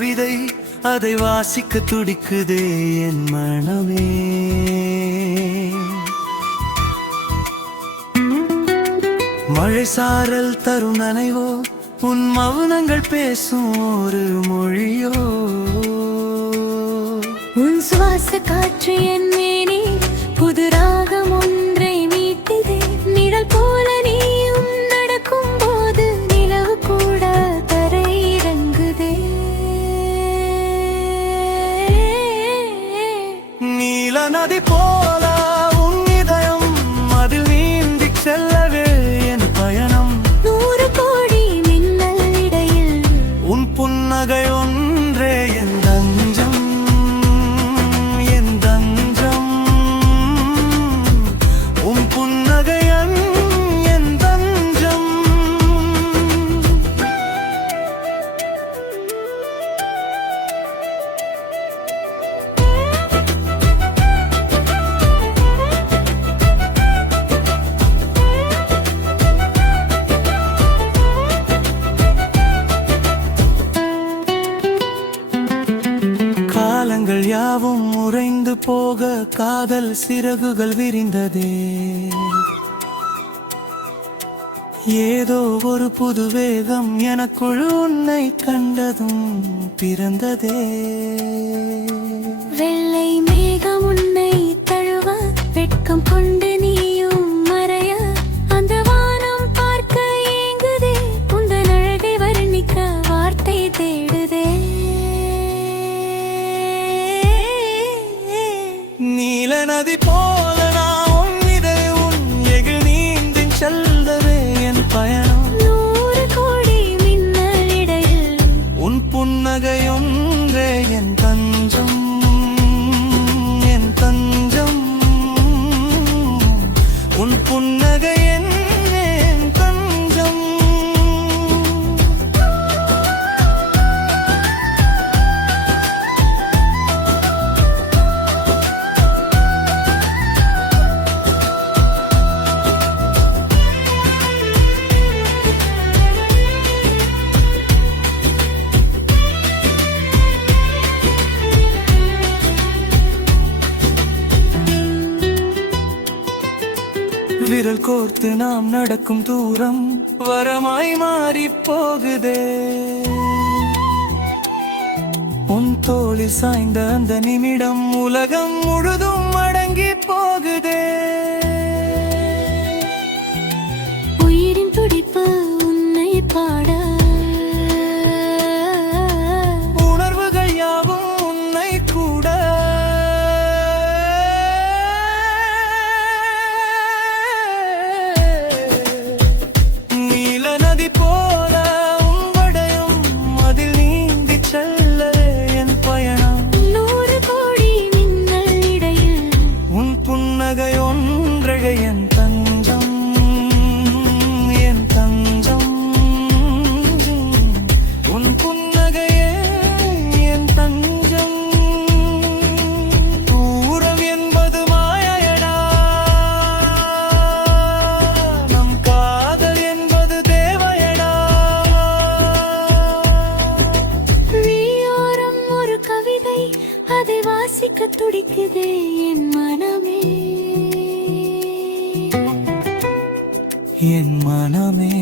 கவிதை, அதை வாசிக்க துடிக்குதே என் மனமே. மழை சாரல் தரும் நனைவோ, உன் மௌனங்கள் பேசும் ஒரு மொழியோ. உன் சுவாச காற்று என் மேனி புது ராகம் ஒன்றை மீட்டிதே. நிழல் போல நீயும் நடக்கும் போது நிலவு கூட தரை இறங்குதே. நீல நதி போல உன் இதயம், அதில் நீந்தி செல்லவே என் பயணம். 100 கோடி மின்னல் இடையில் உன் புன்னகை ஒன்றே என் தஞ்சம், என் தஞ்சம். உன் புன்னகை என் தஞ்சம். காலங்கள் யாவும் உறைந்து போக காதல் சிறகுகள் விரிந்ததே. ஏதோ ஒரு புது வேகம் எனக்குள் உன்னை கண்டதும் பிறந்ததே. வெள்ளை மேகம் உன்னை தழுவ வெட்கம் கொண்டு நீயும் மறைய அந்த வானம் பார்க்க ஏங்குதே. உந்தன் அழகை வர்ணிக்க வார்த்தை தேடுதே. நீல நதி போல நான் உன் இதை உன் எகில் நீந்தி செல்லவே என் பயணம். 100 கோடி மின்னல் இடையில் உன் புன்னகை ஒன்றே என் தஞ்சம், என் தஞ்சம். உன் புன்னகை என் தஞ்சம். விரல் கோர்த்து நாம் நடக்கும் தூரம் வரமாய் மாறி போகுதே. உன் தோளில் சாய்ந்த அந்த நிமிடம் உலகம் முழுதும் அடங்கி போகுதே. உயிரின் துடிப்பு உன்னை பாட உணர்வுகள் யாவும் உன்னை கூட. நீல நதி போல உன் வடயம், அதில் நீந்தி செல்லவே என் பயணம். 100 கோடி மின்னல் இடையில் உன் புன்னகை ஒன்றே என் தஞ்சம், என் தஞ்சம். உன் புன்னகையே என் தஞ்சம். தூரம் என்பது மாயையடா, நம் காதல் என்பது தேவையடா. விழியோரம் ஒரு கவிதை, அதை வாசிக்க துடிக்குதே என் மனமே. என் மனமே.